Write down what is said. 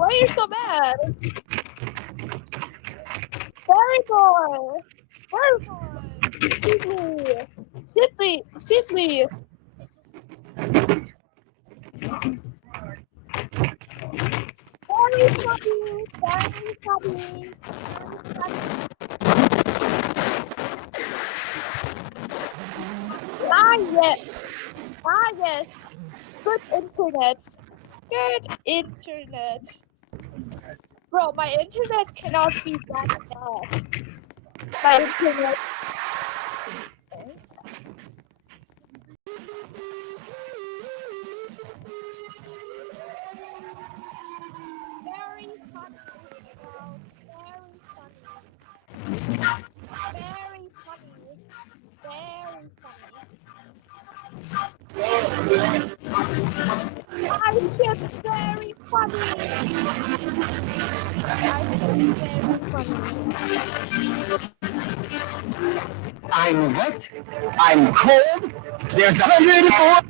Why are you so mad? Very boy! Very boy! Sidley! Sidley! Very funny! Very funny! Ah, yes! Ah, yes! Good internet! Good internet! Bro, my internet cannot be that bad. My internet. Very funny. Wow, very funny. Very funny. Very funny. I feel very funny. I feel very funny. I'm wet. I'm cold. There's 104.